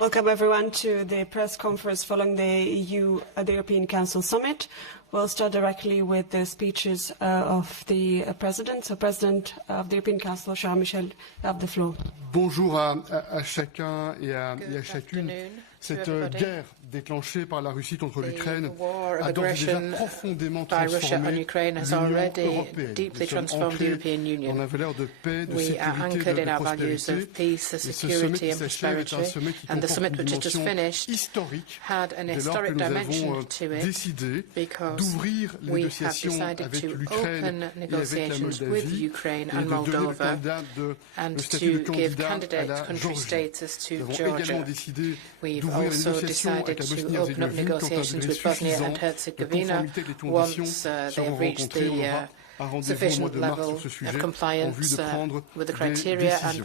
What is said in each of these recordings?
Welcome everyone to the press conference following the European Council summit. We'll start directly with the speeches of the President. So, President of the European Council, Michel, you have the floor. Bonjour à chacun et à chacune. Cette guerre déclenchée par la Russie contre l'Ukraine a d'ores et déjà profondément transformé l'Union européenne. Nous sommes ancrés dans un valeur de paix, de sécurité, de prospérité. Et ce sommet qui s'achève est un sommet qui comporte une dimension historique dès lors que nous avons décidé d'ouvrir les négociations avec l'Ukraine et avec la Moldavie et de donner le statut de candidat à la Géorgie. Nous avons également décidé d'ouvrir les négociations avec la Bosnie-Herzégovine quand un degré suffisant de conformité avec les conditions seront rencontrées. On aura un rendez-vous au mois de mars sur ce sujet en vue de prendre des décisions.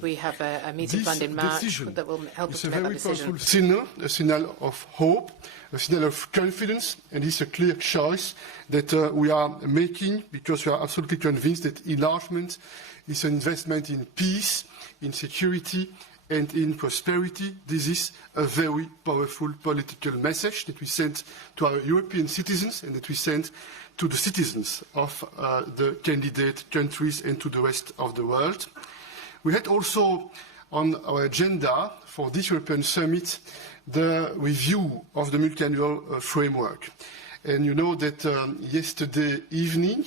It's a very powerful signal, a signal of hope, a signal of confidence, and it's a clear choice that we are making because we are absolutely convinced that enlargement is an investment in peace, in security, and in prosperity. This is a very powerful political message that we send to our European citizens and that we send to the citizens of the candidate countries and to the rest of the world. We had also on our agenda for this European summit the review of the multi-annual framework. And you know that yesterday evening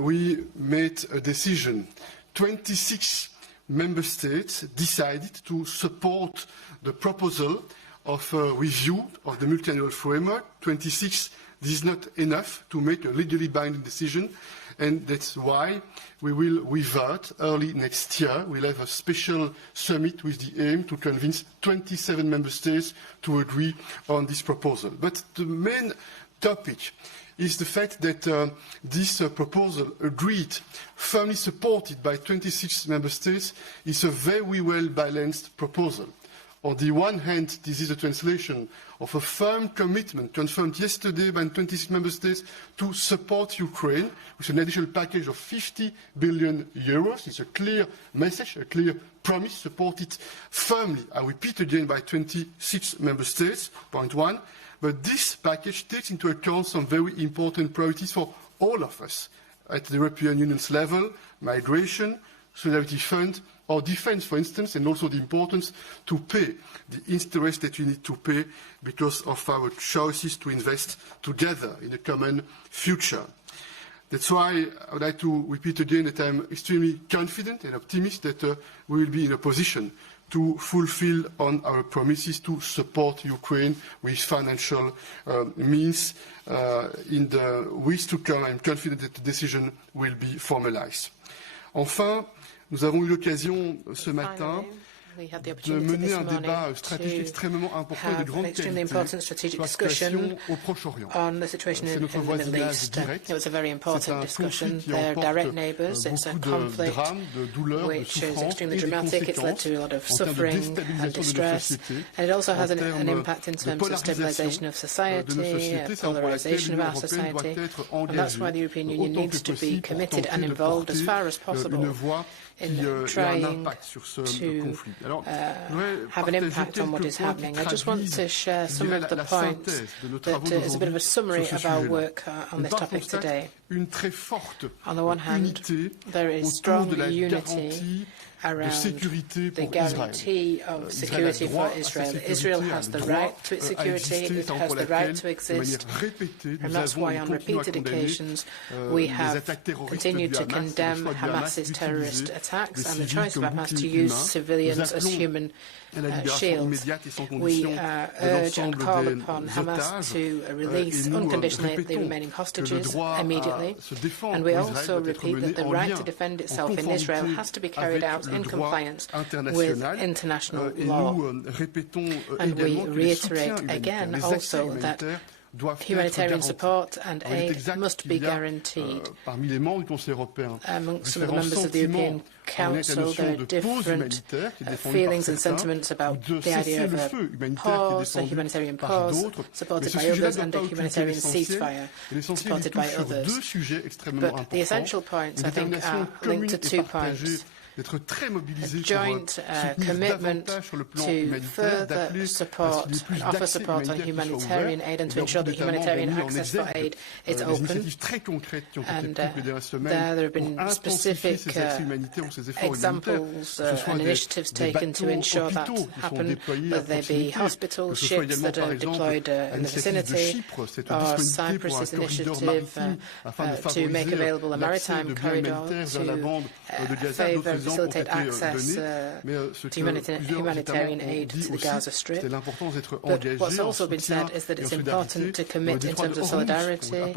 we made a decision. 26 Member States decided to support the proposal of a review of the multi-annual framework. 26, this is not enough to make a legally binding decision, and that's why we will revert early next year. We'll have a special summit with the aim to convince 27 Member States to agree on this proposal. But the main topic is the fact that this proposal, agreed, firmly supported by 26 Member States, is a very well-balanced proposal. On the one hand, this is a translation of a firm commitment confirmed yesterday by 26 Member States to support Ukraine with an additional package of 50 billion euros. It's a clear message, a clear promise, supported firmly, I repeat again, by 26 Member States, point one. But this package takes into account some very important priorities for all of us at the European Union's level: migration, solidarity fund, or defence, for instance, and also the importance to pay the interest that we need to pay because of our choices to invest together in a common future. That's why I would like to repeat again that I'm extremely confident and optimistic that we will be in a position to fulfill on our promises to support Ukraine with financial means in the weeks to come. I'm confident that the decision will be formalized. Enfin, nous avons eu l'occasion ce matin de mener un débat stratégique extrêmement important et de grande qualité sur la situation au Proche-Orient. C'est notre voisinage direct. C'est un conflit qui emporte beaucoup de drames, de douleurs, de souffrances et de conséquences en termes de déstabilisation de nos sociétés, en termes de polarisation de nos sociétés. C'est pour laquelle l'Union européenne doit être engagée autant que possible pour tenter de porter une voix qui a un impact sur ce conflit. Have an impact on what is happening. I just want to share some of the points that is a bit of a summary of our work on this topic today. On the one hand, there is strong unity around the guarantee of security for Israel. Israel has the right to its security, it has the right to exist, and that's why on repeated occasions we have continued to condemn Hamas's terrorist attacks and the choice of Hamas to use civilians as human shields. We urge and call upon Hamas to release unconditionally the remaining hostages immediately, and we also repeat that the right to defend itself in Israel has to be carried out in compliance with international law. And we reiterate again also that humanitarian support and aid must be guaranteed. Amongst some of the members of the European Council, there are different feelings and sentiments about the idea of a pause, a humanitarian pause, supported by others, and a humanitarian ceasefire, supported by others. But the essential points, I think, are linked to 2 points. d'être très mobilisé pour joint soutenir commitment davantage sur le plan to humanitaire, further d'appeler support and offer support on humanitarian aid and to ensure that humanitarian access for aid is open. Initiatives très concrètes qui ont été prises les dernières semaines there have pour been intensifier specific ces actions humanitaires ou ces efforts humanitaires, examples and initiatives taken to ensure that happen, whether they be hospital ships that are deployed in the vicinity, or Cyprus's initiative to make available a maritime corridor to favour and facilitate access to humanitarian aid to the Gaza Strip. But what's also been said is that it's important to commit in terms of solidarity and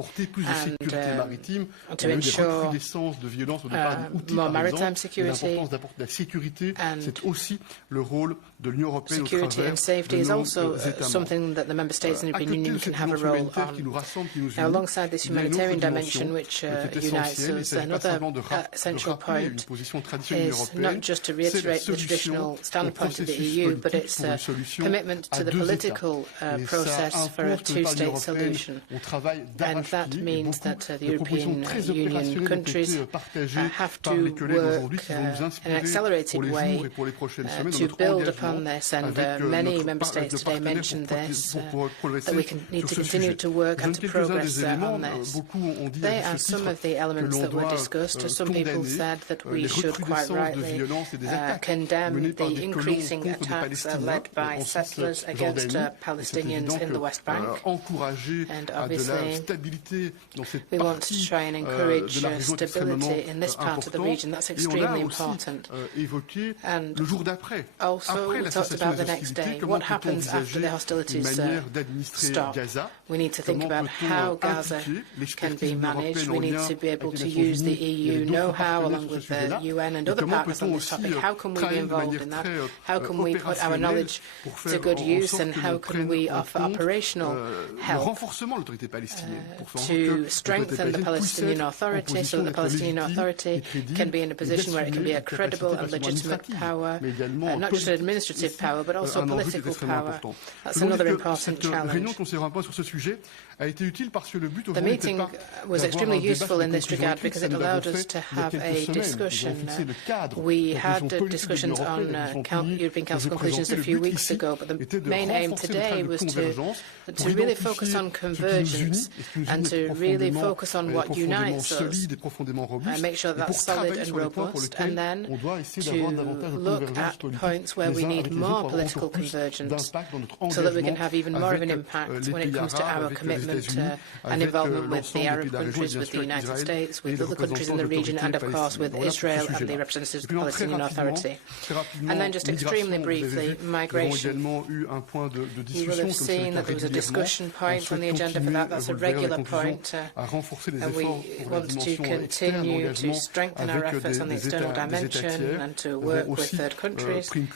to ensure more maritime security. Security and safety is also something that the Member States in the European Union can have a role on. Now, alongside this humanitarian dimension, which unites us, another essential point is not just to reiterate the traditional standpoint of the EU, but it's a commitment to the political process for a two-state solution. And that means that the European Union countries have to work in an accelerated way to build upon this, and many Member States today mentioned this, that we need to continue to work and to progress on this. They are some of the elements that were discussed. Some people said that we should quite rightly condemn the increasing attacks led by settlers against Palestinians in the West Bank. And obviously, we want to try and encourage stability in this part of the region. That's extremely important. And also, we talked about the next day. What happens after the hostilities stop? We need to think about how Gaza can be managed. We need to be able to use the EU know-how along with the UN and other partners on this topic. How can we be involved in that? How can we put our knowledge to good use, and how can we offer operational help to strengthen the Palestinian Authority so that the Palestinian Authority can be in a position where it can be a credible and legitimate power, not just an administrative power, but also a political power. That's another important challenge. The meeting was extremely useful in this regard because it allowed us to have a discussion. We had discussions on European Council conclusions a few weeks ago, but the main aim today was to really focus on convergence and to really focus on what unites us and make sure that's solid and robust, and then to look at points where we need more political convergence so that we can have even more of an impact when it comes to our commitment and involvement with the Arab countries, with the United States, with other countries in the region, and of course with Israel and the representatives of the Palestinian Authority. And then just extremely briefly, migration. You will have seen that there was a discussion point on the agenda for that. That's a regular point. And we want to continue to strengthen our efforts on the external dimension and to work with third countries. We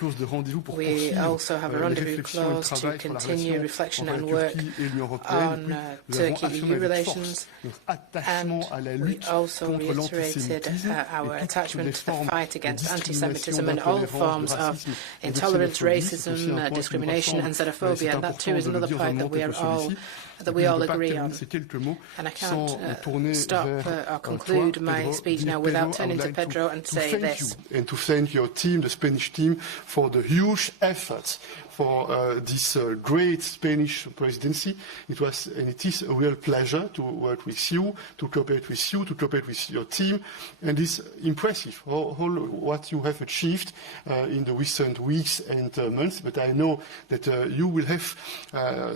also have a rendezvous clause to continue reflection and work on Turkey-EU relations, and we also reiterated our attachment to the fight against anti-Semitism and all forms of intolerance, racism, discrimination and xenophobia, and that too is another point that we all agree on. And I can't stop or conclude my speech now without turning to Pedro and say this. And to thank your team, the Spanish team, for the huge efforts for this great Spanish presidency. It was and it is a real pleasure to work with you, to cooperate with your team, and it's impressive all what you have achieved in the recent weeks and months. But I know that you will have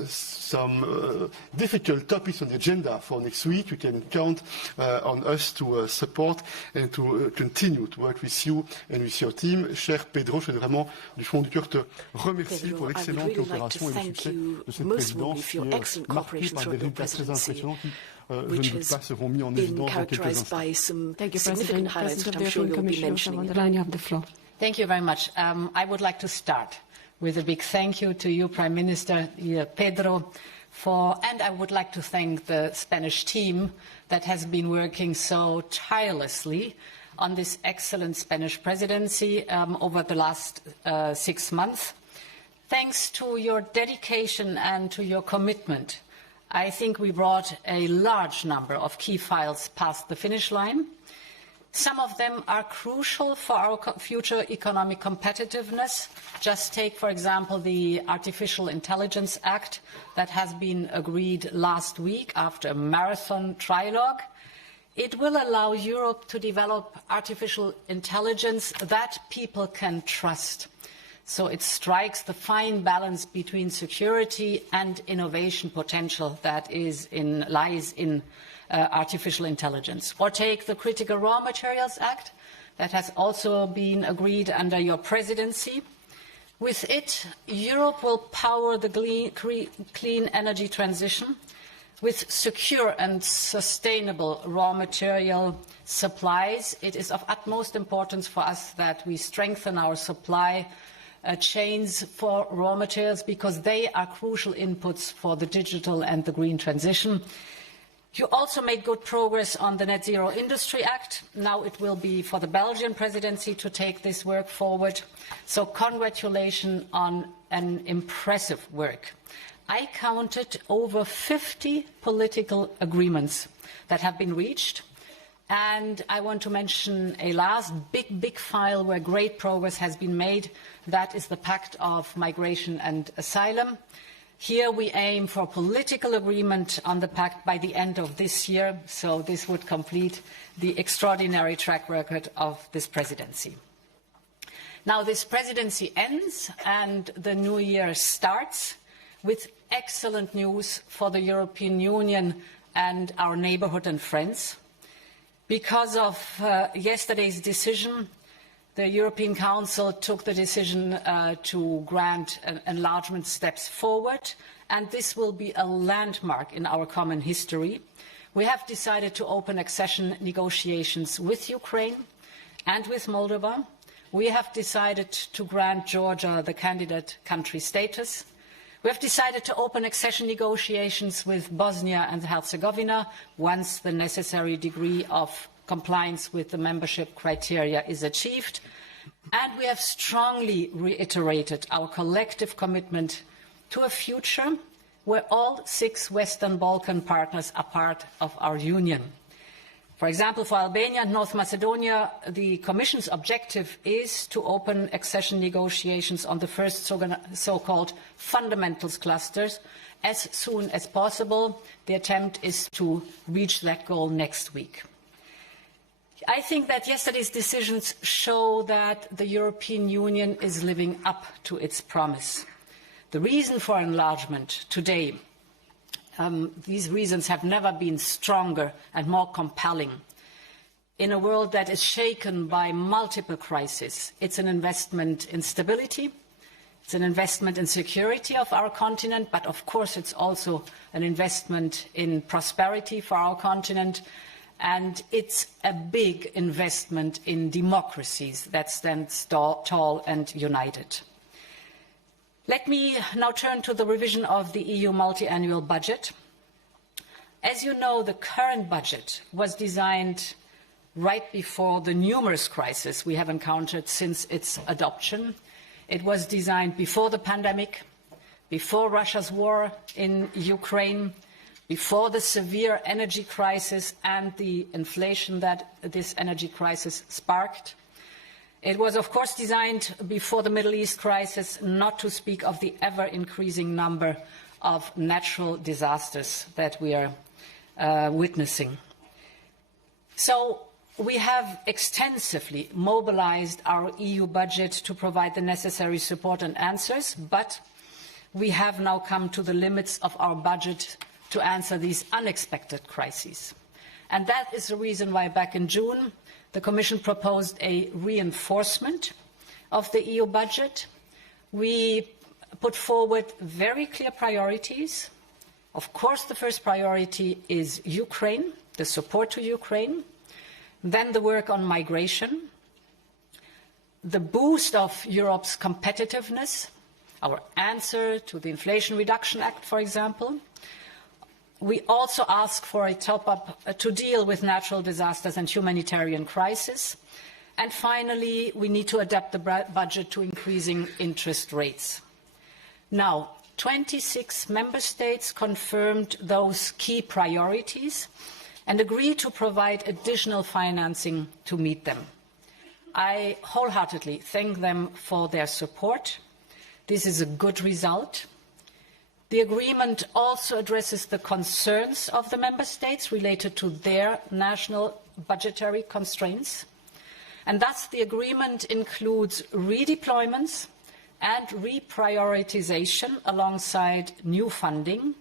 some difficult topics on the agenda for next week. You can count on us to support and to continue to work with you and with your team. Cher Pedro, je veux vraiment du fond du cœur te remercier pour l'excellente coopération et le succès de cette présidence qui est marquée par des résultats très impressionnants qui, je ne doute pas, seront mis en évidence dans quelques instants. Thank you, President. President of the European Commission, Ursula von der Leyen, you have the floor. Thank you very much. I would like to start with a big thank you to you, Prime Minister Pedro, and I would like to thank the Spanish team that has been working so tirelessly on this excellent Spanish presidency over the last 6 months. Thanks to your dedication and to your commitment, I think we brought a large number of key files past the finish line. Some of them are crucial for our future economic competitiveness. Just take, for example, the Artificial Intelligence Act that has been agreed last week after a marathon trilogue. It will allow Europe to develop artificial intelligence that people can trust. So it strikes the fine balance between security and innovation potential that lies in artificial intelligence. Or take the Critical Raw Materials Act that has also been agreed under your presidency. With it, Europe will power the clean energy transition with secure and sustainable raw material supplies. It is of utmost importance for us that we strengthen our supply chains for raw materials because they are crucial inputs for the digital and the green transition. You also made good progress on the Net Zero Industry Act. Now it will be for the Belgian presidency to take this work forward. So congratulations on an impressive work. I counted over 50 political agreements that have been reached. And I want to mention a last big file where great progress has been made. That is the Pact of Migration and Asylum. Here we aim for political agreement on the pact by the end of this year, so this would complete the extraordinary track record of this presidency. Now this presidency ends and the new year starts with excellent news for the European Union and our neighbourhood and friends. Because of yesterday's decision, the European Council took the decision to grant enlargement steps forward, and this will be a landmark in our common history. We have decided to open accession negotiations with Ukraine and with Moldova. We have decided to grant Georgia the candidate country status. We have decided to open accession negotiations with Bosnia and Herzegovina once the necessary degree of compliance with the membership criteria is achieved. And we have strongly reiterated our collective commitment to a future where all 6 Western Balkan partners are part of our union. For example, for Albania and North Macedonia, the Commission's objective is to open accession negotiations on the first so-called fundamentals clusters as soon as possible. The attempt is to reach that goal next week. I think that yesterday's decisions show that the European Union is living up to its promise. The reason for enlargement today, these reasons have never been stronger and more compelling. In a world that is shaken by multiple crises, it's an investment in stability, it's an investment in security of our continent, but of course it's also an investment in prosperity for our continent. And it's a big investment in democracies that stand tall and united. Let me now turn to the revision of the EU multi-annual budget. As you know, the current budget was designed right before the numerous crises we have encountered since its adoption. It was designed before the pandemic, before Russia's war in Ukraine, before the severe energy crisis and the inflation that this energy crisis sparked. It was, of course, designed before the Middle East crisis, not to speak of the ever-increasing number of natural disasters that we are witnessing. So we have extensively mobilized our EU budget to provide the necessary support and answers, but we have now come to the limits of our budget to answer these unexpected crises. And that is the reason why back in June, the Commission proposed a reinforcement of the EU budget. We put forward very clear priorities. Of course, the first priority is Ukraine, the support to Ukraine, then the work on migration, the boost of Europe's competitiveness, our answer to the Inflation Reduction Act, for example. We also ask for a top-up to deal with natural disasters and humanitarian crisis. And finally, we need to adapt the budget to increasing interest rates. Now, 26 member states confirmed those key priorities, and agreed to provide additional financing to meet them. I wholeheartedly thank them for their support. This is a good result. The agreement also addresses the concerns of the member states related to their national budgetary constraints. And thus the agreement includes redeployments and reprioritization alongside new funding.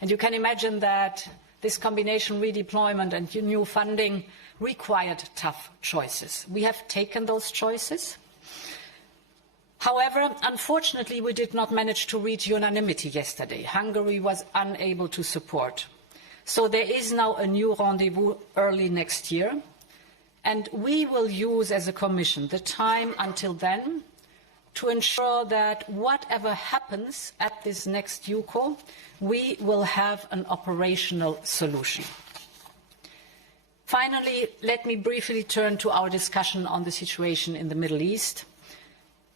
And you can imagine that this combination, redeployment and new funding, required tough choices. We have taken those choices. However, unfortunately, we did not manage to reach unanimity yesterday. Hungary was unable to support. So there is now a new rendezvous early next year. And we will use, as a Commission, the time until then to ensure that whatever happens at this next UCO, we will have an operational solution. Finally, let me briefly turn to our discussion on the situation in the Middle East.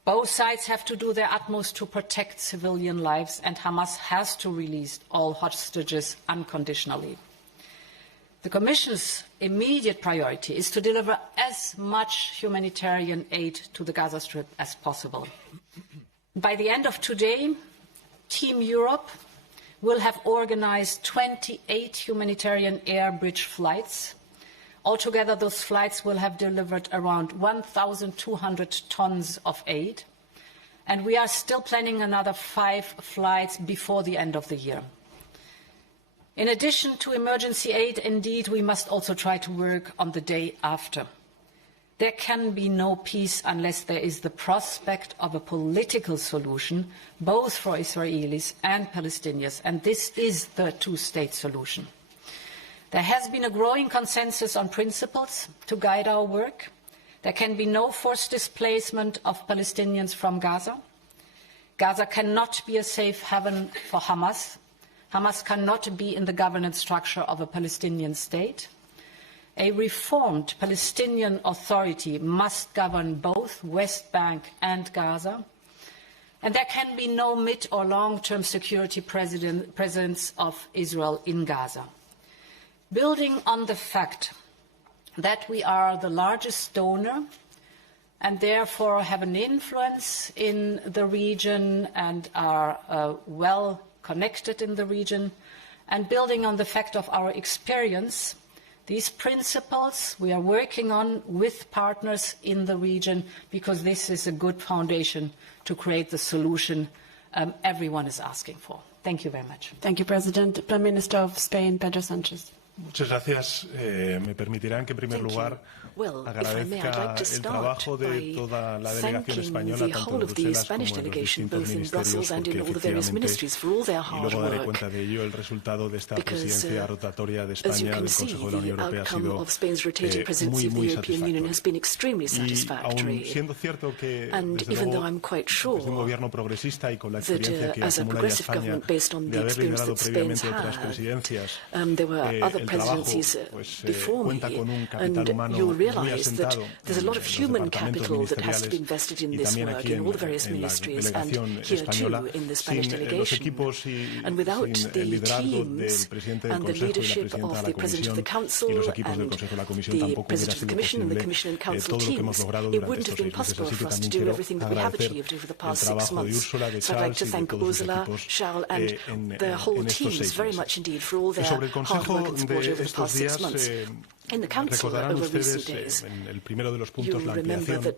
Both sides have to do their utmost to protect civilian lives, and Hamas has to release all hostages unconditionally. The Commission's immediate priority is to deliver as much humanitarian aid to the Gaza Strip as possible. By the end of today, Team Europe will have organised 28 humanitarian air bridge flights. Altogether, those flights will have delivered around 1,200 tons of aid, and we are still planning another 5 flights before the end of the year. In addition to emergency aid, indeed, we must also try to work on the day after. There can be no peace unless there is the prospect of a political solution, both for Israelis and Palestinians, and this is the two-state solution. There has been a growing consensus on principles to guide our work. There can be no forced displacement of Palestinians from Gaza. Gaza cannot be a safe haven for Hamas. Hamas cannot be in the governance structure of a Palestinian state. A reformed Palestinian Authority must govern both West Bank and Gaza. And there can be no mid- or long-term security presence of Israel in Gaza. Building on the fact that we are the largest donor and therefore have an influence in the region and are well connected in the region, and building on the fact of our experience, these principles we are working on with partners in the region, because this is a good foundation to create the solution everyone is asking for. Thank you very much. Thank you, President. Prime Minister of Spain, Pedro Sánchez. Muchas gracias. Me permitirán que, en primer lugar, agradezca el trabajo de toda la delegación española, tanto en Bruselas como en los distintos ministerios, porque efectivamente, y luego daré cuenta de ello, el resultado de esta presidencia rotatoria de España del Consejo de la Unión Europea ha sido muy satisfactorio. Y aun siendo cierto que, desde luego, desde un gobierno progresista y con la experiencia que acumula ya España de haber liderado previamente otras presidencias, el trabajo cuenta con un capital humano muy asentado en los departamentos ministeriales y también aquí en la delegación española, sin los equipos y sin el liderazgo del presidente del Consejo y la presidenta de la Comisión y los equipos del Consejo y la Comisión tampoco hubiera sido posible todo lo que hemos logrado durante estos 6 meses. Así que también quiero agradecer el trabajo de Ursula, de Charles y de todos sus equipos en estos 6 meses. Y sobre el Consejo de estos días, recordarán ustedes en el primero de los puntos la ampliación,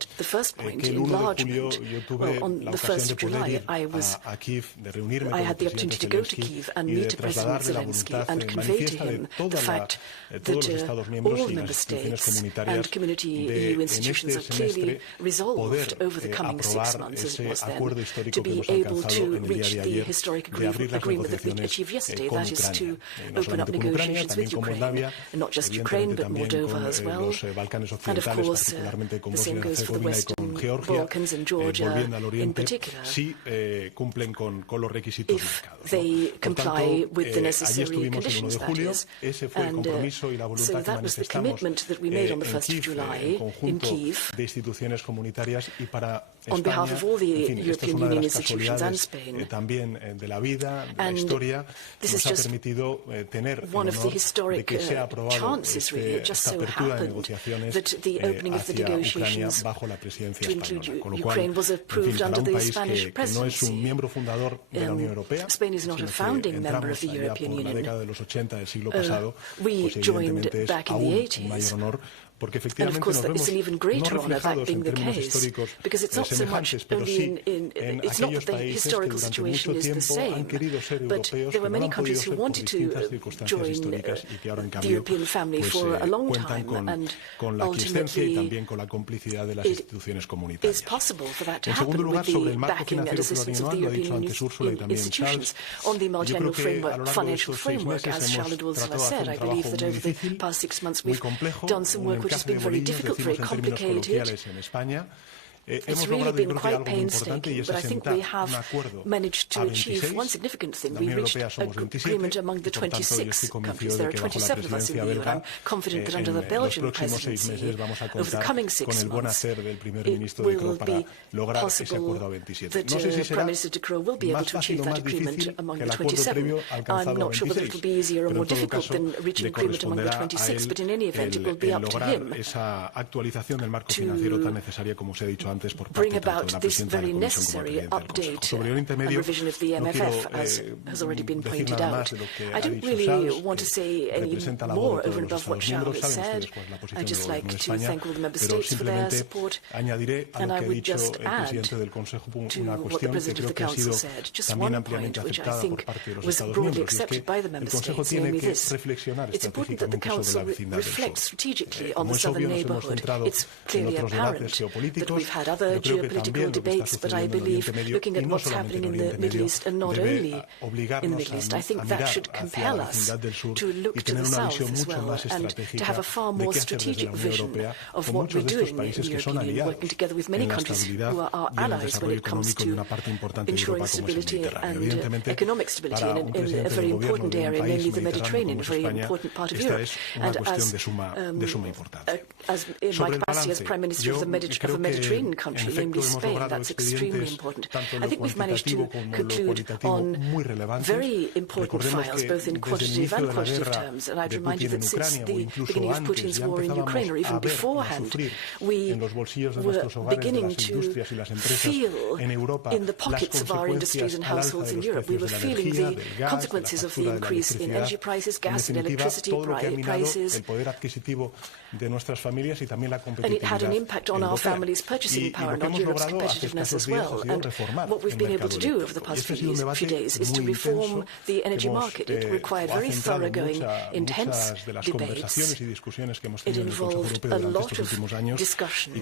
que el 1 de julio yo tuve la ocasión de poder ir a Kiev, de reunirme con el presidente Zelensky y de trasladarle la voluntad manifiesta de todos los Estados miembros y las instituciones comunitarias de, en este semestre, poder aprobar ese acuerdo histórico que hemos alcanzado en el día de ayer de abrir las negociaciones con Ucrania, no solamente con Ucrania, también con Moldavia, evidentemente but Moldova as well. And of course, the same goes for the Western Balkans and Georgia in particular, if they comply with the necessary conditions, that is. And so that was the commitment that we made on the 1st of July in Kyiv on behalf of all the European Union institutions and Spain. And this is just one of the historic chances, really. It just so happened that the opening of the negotiations to include Ukraine was approved under the Spanish presidency. Spain is not a founding member of the European Union. We joined back in the 80s. And of course, it's an even greater honour that being the case, because it's not so much only it's not that the historical situation is the same, but there were many countries who wanted to join the European family for a long time, and ultimately it is possible for that to happen with the backing and assistance of the European institutions. On the multi-annual financial framework, as Charles de Ursula said, I believe that over the past 6 months we've done some work which has been very difficult, very complicated. It's really been quite painstaking, but I think we have managed to achieve one significant thing. We reached agreement among the 26 countries. There are 27 of us in the EU, and I'm confident that under the Belgian presidency, over the coming 6 months, it will be possible that Prime Minister De Croo will be able to achieve that agreement among the 27. I'm not sure whether it will be easier or more difficult than reaching agreement among the 26, but in any event, it will be up to him to bring about this very necessary update and revision of the MFF, as has already been pointed out. I don't really want to say any more over and above what Charles said. I'd just like to thank all the member states for their support, and I would just add to what the President of the Council said, just one point which I think was broadly accepted by the member states, namely this. It's important that the Council reflects strategically on the southern neighbourhood. It's clearly apparent that we've had other geopolitical debates, but I believe, looking at what's happening in the Middle East, and not only in the Middle East, I think that should compel us to look to the south as well, and to have a far more strategic vision of what we're doing in the European Union, working together with many countries who are our allies when it comes to ensuring stability and economic stability in a very important area, namely the Mediterranean, a very important part of Europe. And as in my capacity as Prime Minister of a Mediterranean country, namely Spain, that's extremely important. I think we've managed to conclude on very important files, both in quantitative and qualitative terms. And I'd remind you that since the beginning of Putin's war in Ukraine, or even beforehand, we were beginning to feel in the pockets of our industries and households in Europe. We were feeling the consequences of the increase in energy prices, gas and electricity prices. And it had an impact on our families' purchasing power and on Europe's competitiveness as well. And what we've been able to do over the past few days is to reform the energy market. It required very thoroughgoing, intense debates. It involved a lot of discussion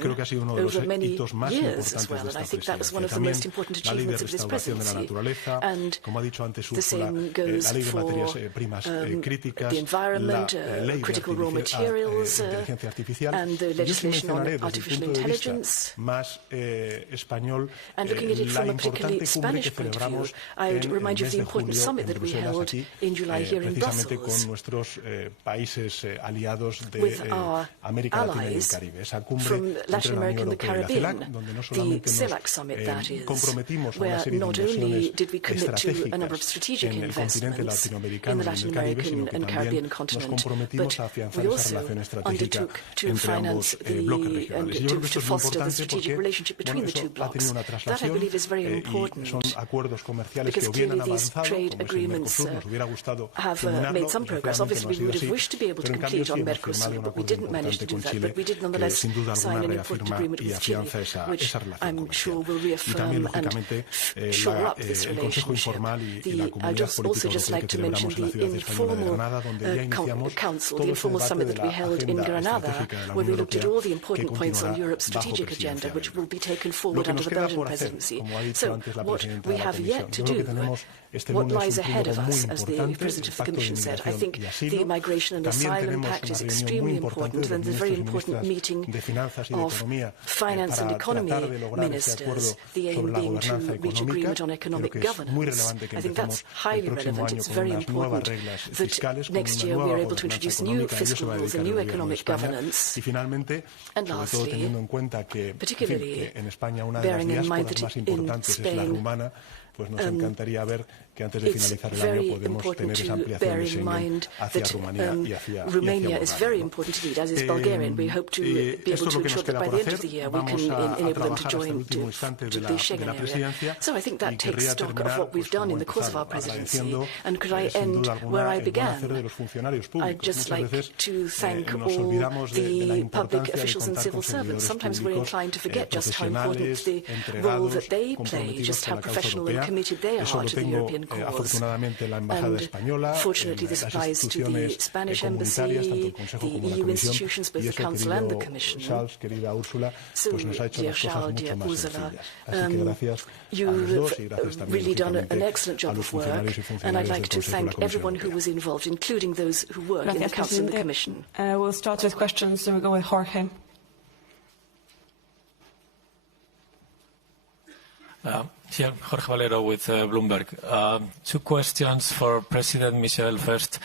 over many years as well, and I think that was one of the most important achievements of this presidency. And the same goes for the environment, critical raw materials, and the legislation on artificial intelligence. And looking at it from a particularly Spanish point of view, I would remind you of the important summit that we held in July here in Brussels with our allies from Latin America and the Caribbean, the CELAC summit, that is, where not only did we commit to a number of strategic investments in the Latin American and Caribbean continent, but we also undertook to finance and to foster the strategic relationship between the two blocs. That, I believe, is very important, because clearly these trade agreements have made some progress. Obviously, we would have wished to be able to complete on Mercosur, but we didn't manage to do that. But we did nonetheless sign an important agreement with Chile, which I'm sure will reaffirm and shore up this relationship. I'd also just like to mention the informal council, the informal summit that we held in Granada, where we looked at all the important points on Europe's strategic agenda. agenda, which will be taken forward under the Belgian presidency. So what we have yet to do, what lies ahead of us, as the President of the Commission said, I think the Migration and Asylum Pact is extremely important, and there's a very important meeting of finance and economy ministers, the aim being to reach agreement on economic governance. I think that's highly relevant. It's very important that next year we are able to introduce new fiscal rules and new economic governance. And lastly, particularly bearing in mind that in Spain, it's very important to bear in mind that Romania is very important indeed, as is Bulgaria. We hope to be able to ensure that by the end of the year we can enable them to join to the Schengen area. So I think that takes stock of what we've done in the course of our presidency. And could I end where I began? I'd just like to thank all the public officials and civil servants. Sometimes we're inclined to forget just how important the role that they play, just how professional and committed they are to the European cause. And fortunately, this applies to the Spanish embassy, the EU institutions, both the Council and the Commission. So, dear Charles, dear Ursula, you've really done an excellent job of work, and I'd like to thank everyone who was involved, including those who work in the Council and the Commission. We'll start with questions, and we'll go with Jorge. Here, Jorge Valero with Bloomberg. Two questions for President Michel first.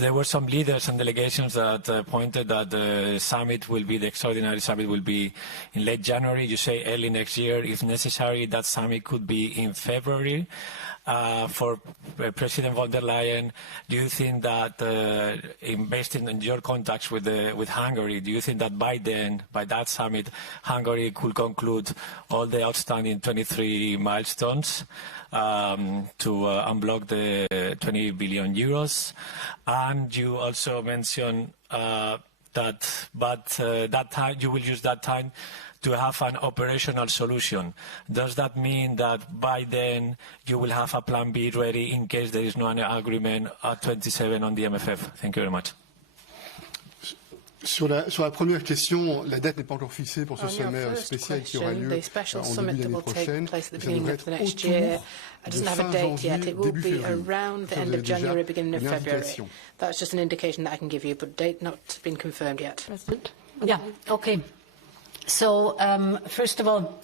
There were some leaders and delegations that pointed that the summit will be, the extraordinary summit will be in late January. You say early next year. If necessary, that summit could be in February. For President von der Leyen, do you think that, based in your contacts with Hungary, do you think that by then, by that summit, Hungary could conclude all the outstanding 23 milestones to unblock the 20 billion euros? And you also mentioned that time you will use that time to have an operational solution. Does that mean that by then you will have a plan B ready in case there is no agreement at 27 on the MFF? Thank you very much. Sur la première question, la date n'est pas encore fixée pour ce sommet spécial qui aura lieu en début d'année prochaine. Ça devrait être autour It doesn't have a date yet. It will be around the end of January, beginning of February. That's just an indication that I can give you, but date not been confirmed yet. President? Yeah, okay. So, first of all,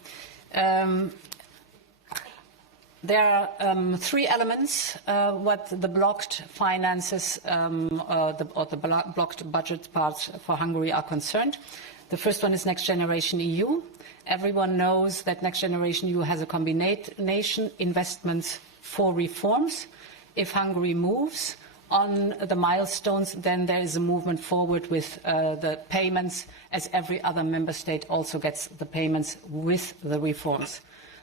there are three elements what the blocked finances or the blocked budget parts for Hungary are concerned. The first one is Next Generation EU. Everyone knows that Next Generation EU has a combination investments for reforms. If Hungary moves on the milestones, then there is a movement forward with the payments, as every other member state also gets the payments with the reforms.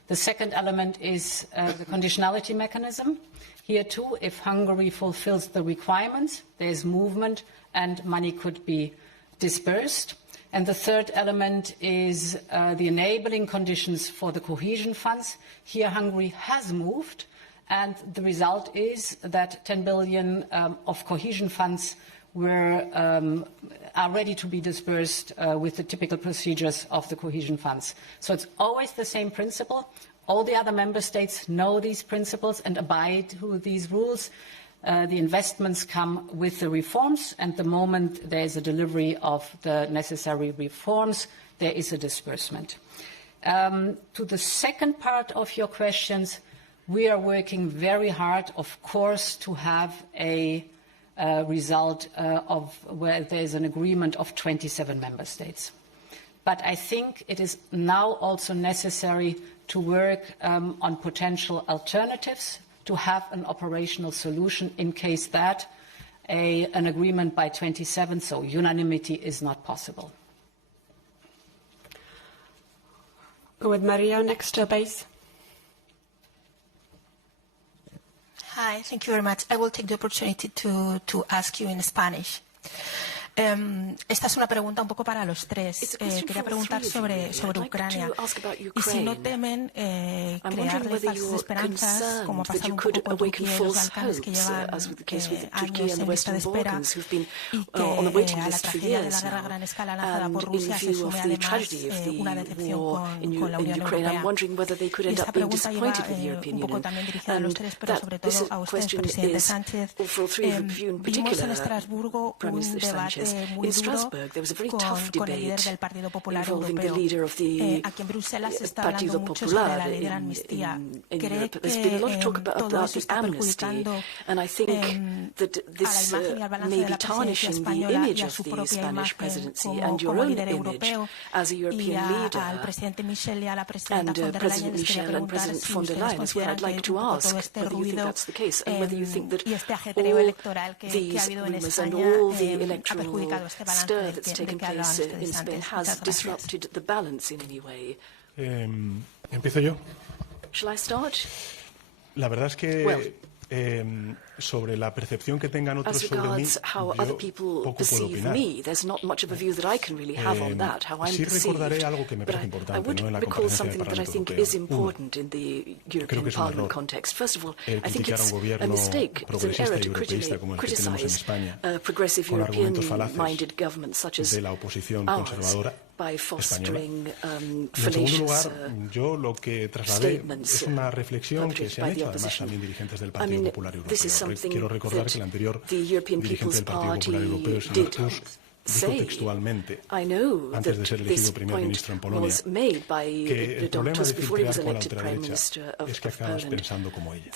The second element is the conditionality mechanism. Here too, if Hungary fulfills the requirements, there is movement and money could be dispersed. And the third element is the enabling conditions for the cohesion funds. Here Hungary has moved, and the result is that 10 billion of cohesion funds are ready to be dispersed with the typical procedures of the cohesion funds. So it's always the same principle. All the other member states know these principles and abide to these rules. The investments come with the reforms, and the moment there is a delivery of the necessary reforms, there is a disbursement. To the second part of your questions, we are working very hard, of course, to have a result of where there is an agreement of 27 member states. But I think it is now also necessary to work on potential alternatives to have an operational solution in case that an agreement by 27, so unanimity, is not possible. Go with Maria, next base. Hi, thank you very much. I will take the opportunity to ask you in Spanish. Esta es una pregunta un poco para los tres. Quería preguntar sobre Ucrania. Y si no temen crearle falsas esperanzas, como ha pasado un poco con Turquía y los Balcanes, que llevan años en lista de espera, y que a la tragedia de la guerra a gran escala lanzada por Rusia se sume además una decepción con la Unión Europea. Y esta pregunta lleva un poco también dirigida a los tres, pero sobre todo a usted, presidente Sánchez. Vimos en Estrasburgo un debate muy duro con el líder del Partido Popular Europeo. Aquí en Bruselas se está hablando mucho sobre la ley de la amnistía. ¿Cree que todo eso está perjudicando a la imagen y al balance de la presidencia española y a su propia imagen como líder europeo? Y al presidente Michel y a la presidenta von der Leyen les quería preguntar si ustedes consideran que todo este ruido y este ajetreo electoral que ha habido en España ha perjudicado este balance del que hablaban ustedes antes. ¿Empiezo yo? Shall I start? La verdad es que sobre la percepción que tengan otros sobre mí, yo poco puedo opinar. Sí recordaré algo que me parece importante, ¿no? En la comparecencia del Parlamento Europeo. Creo que es un error criticar a un gobierno progresista y europeísta como el que tenemos en España, con argumentos falaces de la oposición conservadora española. En segundo lugar, yo lo que trasladé es una reflexión que se han hecho además también dirigentes del Partido Popular Europeo. Quiero recordar que el anterior dirigente del Partido Popular Europeo, el señor Tusk, dijo textualmente, antes de ser elegido primer ministro en Polonia, que el problema de filtrear con la ultraderecha es que acabas pensando como ella.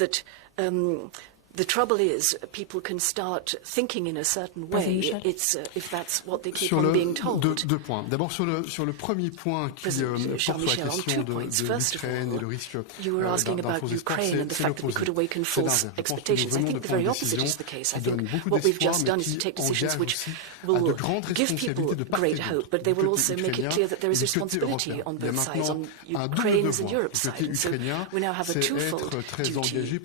The trouble is, people can start thinking in a certain way. It's if that's what they keep on being told. Deux points. D'abord sur le premier point qui porte sur la question de l'Ukraine et le risque you were asking about Ukraine and the fact that we could awaken false expectations. I think the very opposite is the case. I think what we've just done is to take decisions which will give people great hope, but they will also make it clear that there is responsibility on both sides, on Ukraine's and Europe's side. So we now have a twofold duty.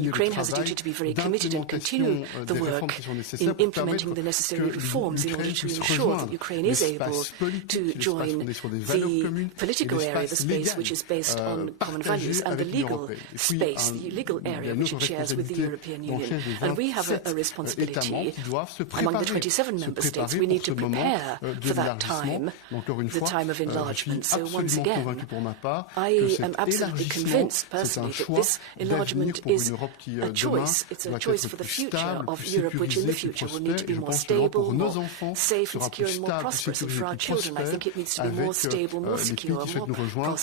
Ukraine has a duty to be very committed and continue the work in implementing the necessary reforms in order to ensure that Ukraine is able to join the political area, the space which is based on common values, and the legal space, the legal area which it shares with the European Union. And we have a responsibility among the 27 member states. We need to prepare for that time, the time of enlargement. So once again, I am absolutely convinced personally that this enlargement is a choice. It's a choice for the future of Europe, which in the future will need to be more stable, more safe and secure and more prosperous. And for our children, I think it needs to be more stable, more secure, more prosperous,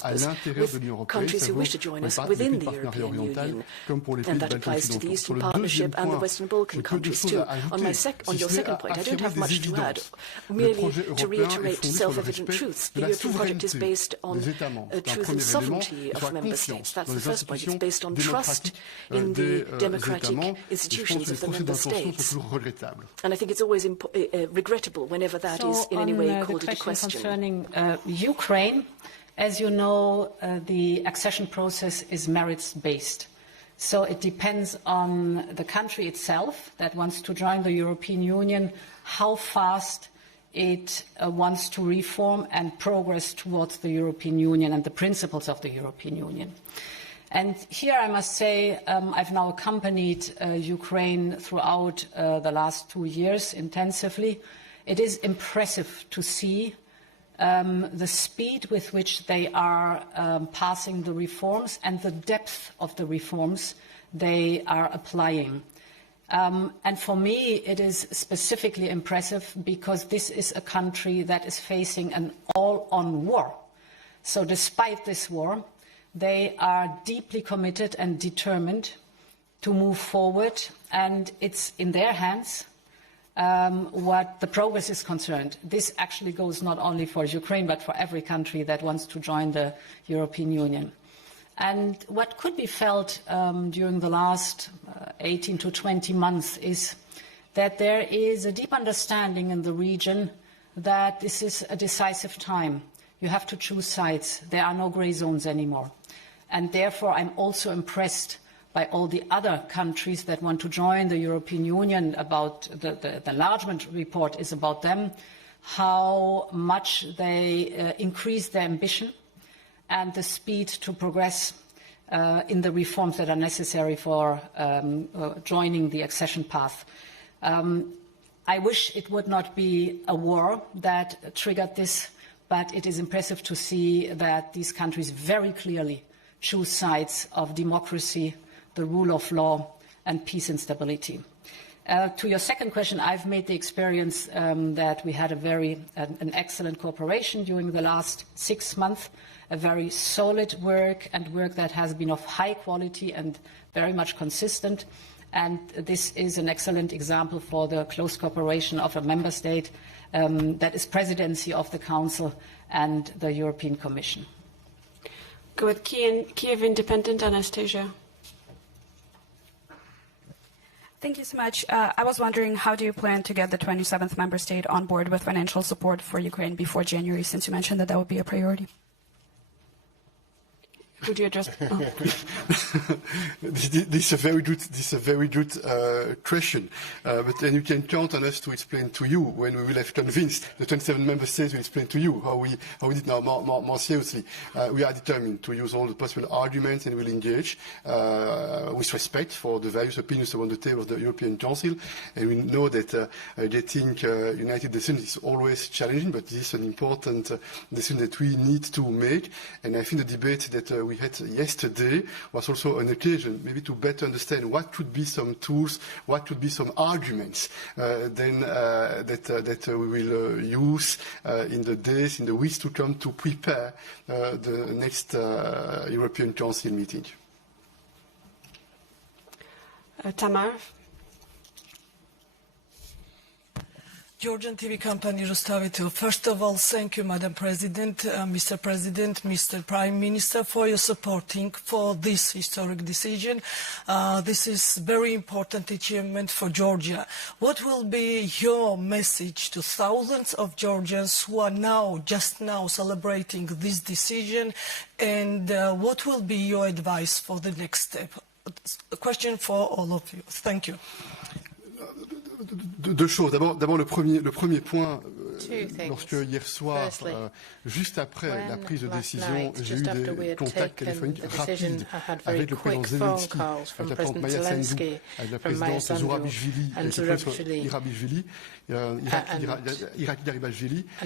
with countries who wish to join us within the European Union. And that applies to the Eastern Partnership and the Western Balkan countries too. On your second point, I don't have much to add, merely to reiterate self-evident truths. The European project is based on truth and sovereignty of member states. That's the first point. It's based on trust in the democratic institutions of the member states. And I think it's always regrettable whenever that is in any way called into question. Concerning Ukraine, as you know, the accession process is merits-based. So it depends on the country itself that wants to join the European Union, how fast it wants to reform and progress towards the European Union and the principles of the European Union. And here I must say I've now accompanied Ukraine throughout the last 2 years intensively. It is impressive to see the speed with which they are passing the reforms and the depth of the reforms they are applying. And for me, it is specifically impressive because this is a country that is facing an all-on war. So despite this war, they are deeply committed and determined to move forward, and it's in their hands what the progress is concerned. This actually goes not only for Ukraine, but for every country that wants to join the European Union. And what could be felt during the last 18 to 20 months is that there is a deep understanding in the region that this is a decisive time. You have to choose sides. There are no grey zones anymore. And therefore, I'm also impressed by all the other countries that want to join the European Union. About the enlargement report is about them, how much they increase their ambition and the speed to progress in the reforms that are necessary for joining the accession path. I wish it would not be a war that triggered this, but it is impressive to see that these countries very clearly choose sides of democracy, the rule of law, and peace and stability. To your second question, I've made the experience that we had an excellent cooperation during the last 6 months, a very solid work that has been of high quality and very much consistent. And this is an excellent example for the close cooperation of a member state that is presidency of the Council and the European Commission. Go with Kiev Independent, Anastasia. Thank you so much. I was wondering, how do you plan to get the 27th member state on board with financial support for Ukraine before January, since you mentioned that that would be a priority? Could you address? Oh. This is a very good question. But then you can count on us to explain to you when we will have convinced the 27 member states. Will explain to you how we did now more seriously. We are determined to use all the possible arguments and will engage with respect for the various opinions around the table of the European Council. And we know that getting united decisions is always challenging, but this is an important decision that we need to make. And I think the debate that we had yesterday was also an occasion maybe to better understand what could be some tools, what could be some arguments that we will use in the days, in the weeks to come to prepare the next European Council meeting. Tamar? Georgian TV company Rustavitil. First of all, thank you, Madam President, Mr. Prime Minister, for your supporting for this historic decision. This is very important achievement for Georgia. What will be your message to thousands of Georgians who are just now celebrating this decision, and what will be your advice for the next step? A question for all of you. Thank you. Deux choses. D'abord le premier point, lorsque hier soir, juste après la prise de décision, j'ai eu des contacts téléphoniques rapides avec le président Zelensky, avec la présidente Maya Sandu, avec la présidente Zourabichvili, avec le président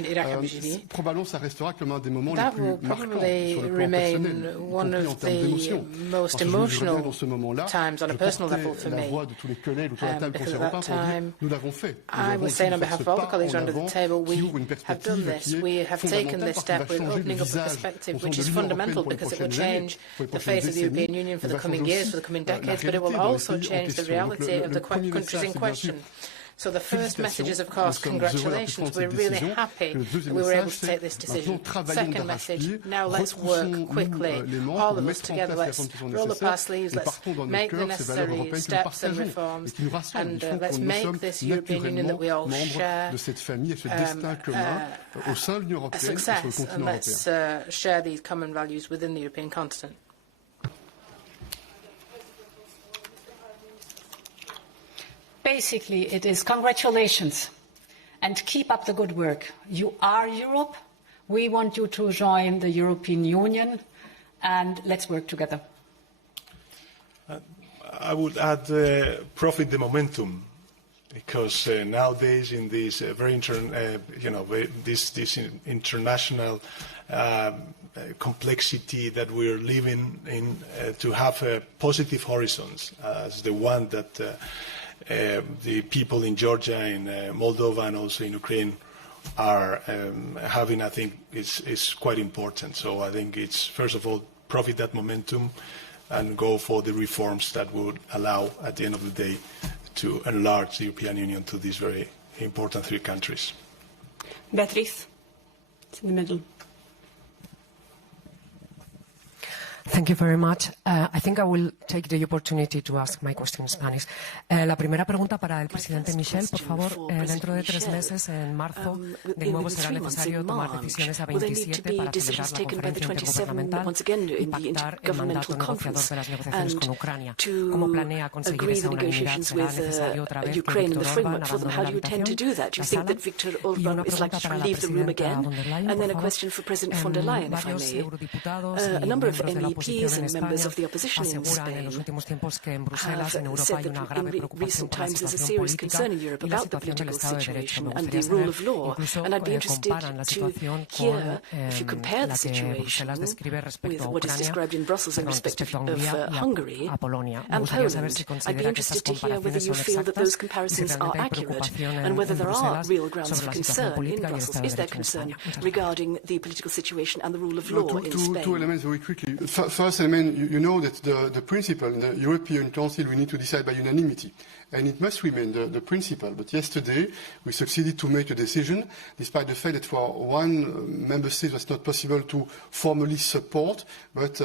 Irabichvili. Probablement, ça restera comme un des moments les plus marquants sur le plan personnel, y compris en termes d'émotion. Parce que je me souviens dans ce moment-là, je portais la voix de tous les collègues autour de la table conseil européen pour dire nous l'avons fait. I was saying on behalf of all the colleagues around the table, we have done this. We have taken this step. We're opening up a perspective which is fundamental because it will change the face of the European Union for the coming years, for the coming decades, but it will also change the reality of the countries in question. So the first message is, of course, congratulations. We're really happy that we were able to take this decision. Second message, now let's work quickly, all of us together. Let's roll up our sleeves, let's make the necessary steps and reforms, and let's make this European Union that we all share a success, and let's share these common values within the European continent. Basically, it is congratulations and keep up the good work. You are Europe. We want you to join the European Union, and let's work together. I would add profit the momentum, because nowadays in this very this international complexity that we're living in, to have positive horizons as the one that the people in Georgia, in Moldova, and also in Ukraine are having, I think, is quite important. So I think it's, first of all, profit that momentum and go for the reforms that would allow, at the end of the day, to enlarge the European Union to these very important three countries. Beatriz, it's in the middle. Thank you very much. I think I will take the opportunity to ask my question in Spanish. La primera pregunta para el presidente Michel, por favor. Dentro de 3 meses, en marzo, de nuevo será necesario tomar decisiones a 27 para celebrar la conferencia intergubernamental y pactar el mandato negociador de las negociaciones con Ucrania. ¿Cómo planea conseguir esa unanimidad? ¿Será necesario otra vez que Viktor Orbán abandone la habitación, la sala? Y una pregunta para la presidenta von der Leyen, por favor. Varios eurodiputados y miembros de la oposición en España aseguran en los últimos tiempos que en Bruselas, en Europa, hay una grave preocupación por la situación política y la situación del Estado de Derecho. Me gustaría saber, incluso comparan la situación con la que Bruselas describe respecto a Ucrania, respecto a Hungría y a Polonia. Me gustaría saber si considera que estas comparaciones son exactas y si realmente hay preocupación en Bruselas sobre la situación política y el Estado de Derecho en España. Two elements very quickly. First element, you know that the principle in the European Council, we need to decide by unanimity. And it must remain the principle. But yesterday, we succeeded to make a decision, despite the fact that for one member state it was not possible to formally support, but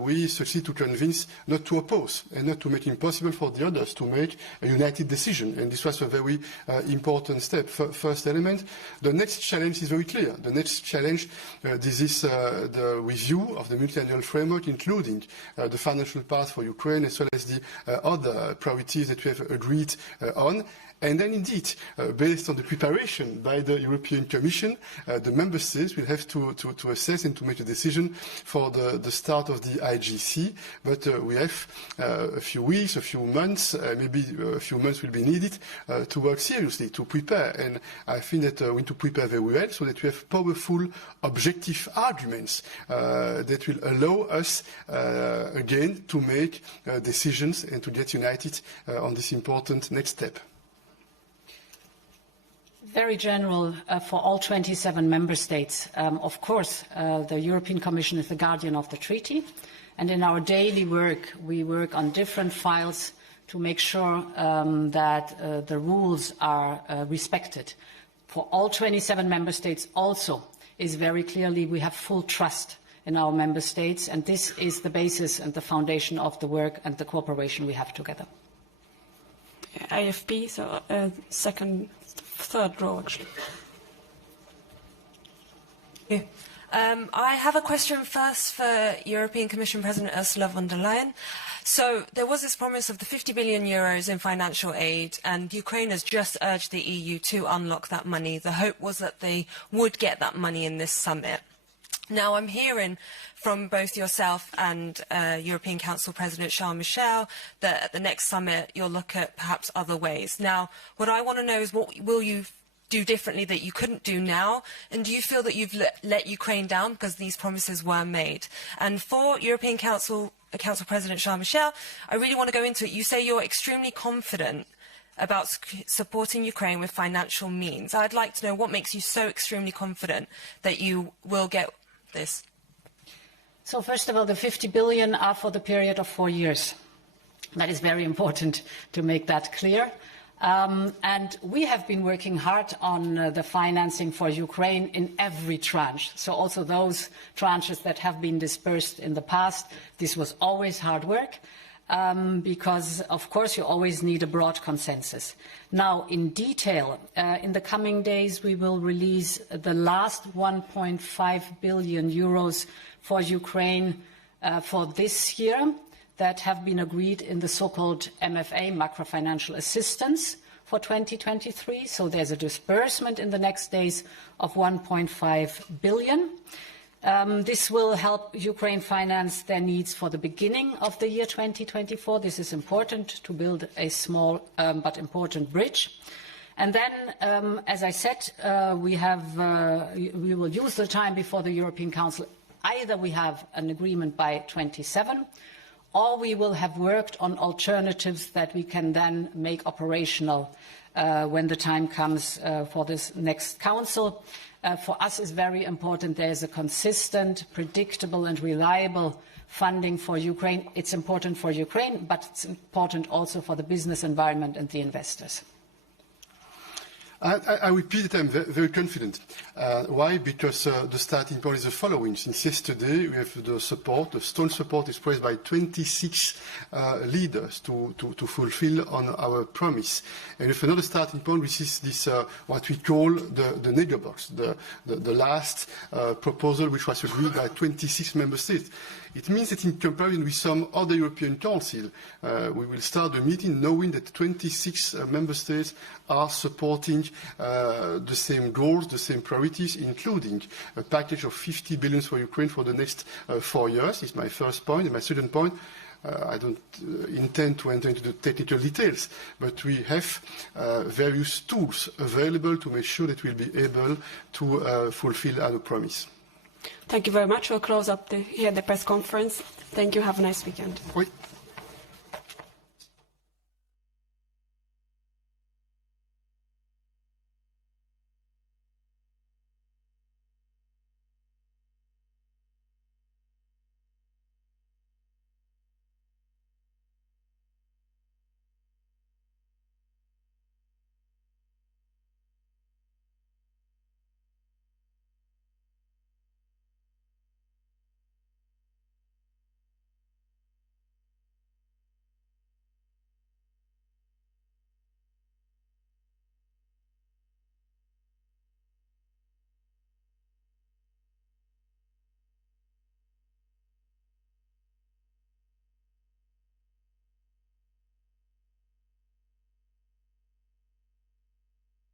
we succeeded to convince not to oppose and not to make it impossible for the others to make a united decision. And this was a very important step. First element. The next challenge is very clear. The next challenge, this is the review of the multi-annual framework, including the financial part for Ukraine, as well as the other priorities that we have agreed on. And then indeed, based on the preparation by the European Commission, the member states will have to assess and to make a decision for the start of the IGC. But we have a few weeks, a few months, maybe a few months will be needed to work seriously, to prepare. And I think that we need to prepare very well so that we have powerful, objective arguments that will allow us, again, to make decisions and to get united on this important next step. Very general for all 27 member states. Of course, the European Commission is the guardian of the treaty, and in our daily work, we work on different files to make sure that the rules are respected. For all 27 member states also is very clearly we have full trust in our member states, and this is the basis and the foundation of the work and the cooperation we have together. AFP, so third row, actually. I have a question first for European Commission President Ursula von der Leyen. So there was this promise of the 50 billion euros in financial aid, and Ukraine has just urged the EU to unlock that money. The hope was that they would get that money in this summit. Now, I'm hearing from both yourself and European Council President Charles Michel that at the next summit you'll look at perhaps other ways. Now, what I want to know is what will you do differently that you couldn't do now? And do you feel that you've let Ukraine down because these promises were made? And for European Council President Charles Michel, I really want to go into it. You say you're extremely confident about supporting Ukraine with financial means. I'd like to know what makes you so extremely confident that you will get this. So first of all, the 50 billion are for the period of 4 years. That is very important to make that clear. And we have been working hard on the financing for Ukraine in every tranche. So also those tranches that have been dispersed in the past, this was always hard work. Because, of course, you always need a broad consensus. Now, in detail, in the coming days, we will release the last 1.5 billion euros for Ukraine for this year that have been agreed in the so-called MFA, macro-financial assistance, for 2023. So there's a disbursement in the next days of 1.5 billion. This will help Ukraine finance their needs for the beginning of the year 2024. This is important to build a small but important bridge. And then, as I said, we will use the time before the European Council. Either we have an agreement by 27, or we will have worked on alternatives that we can then make operational when the time comes for this next Council. For us, it's very important there is a consistent, predictable and reliable funding for Ukraine. It's important for Ukraine, but it's important also for the business environment and the investors. I repeat that I'm very confident. Why? Because the starting point is the following. Since yesterday, we have the support, the strong support expressed by 26 leaders to fulfill on our promise. And with another starting point, which is this, what we call the neighbor box, the last proposal which was agreed by 26 member states. It means that in comparison with some other European Council, we will start the meeting knowing that 26 member states are supporting the same goals, the same priorities, including a package of 50 billion for Ukraine for the next 4 years. Is my first point. And my second point, I don't intend to enter into the technical details, but we have various tools available to make sure that we'll be able to fulfill our promise. Thank you very much. We'll close up here the press conference. Thank you. Have a nice weekend. Oui.